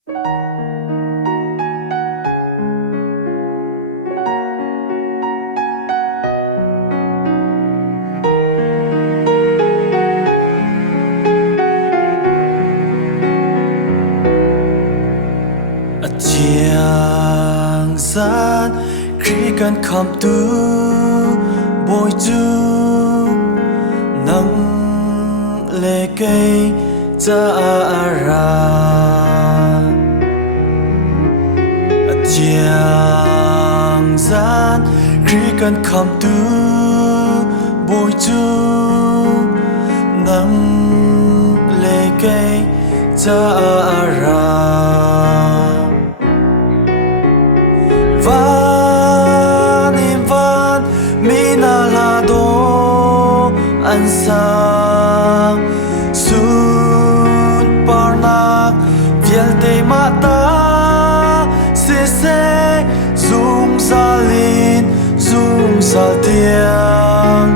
Chiang san khi cần khom tu bồi chu nắng lệ cây cha ra Chiang san khi cần khom tu bồi chu nắng lệ cây cha ra van im van minalado ansang sun parnak vielte mata se zoom salin zoom saltiang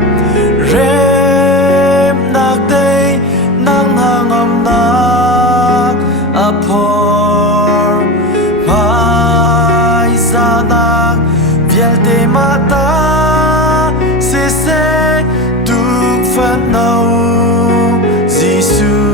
rem nak day nang hangam nak apor sanak vielte mata se tuk phát nau Giêsu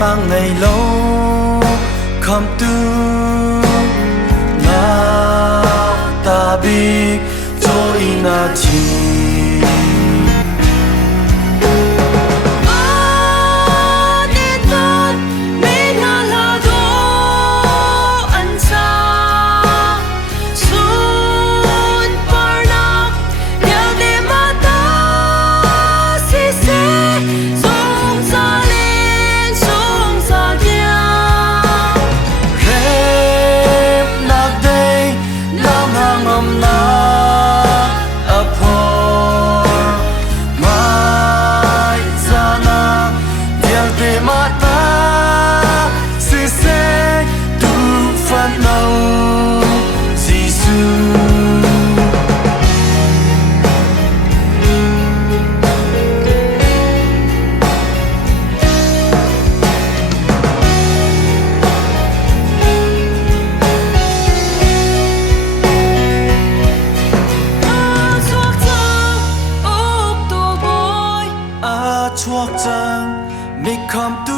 nang ngày lâu khom tu na ta bi cho ina chi chuộc chăng mi khom tu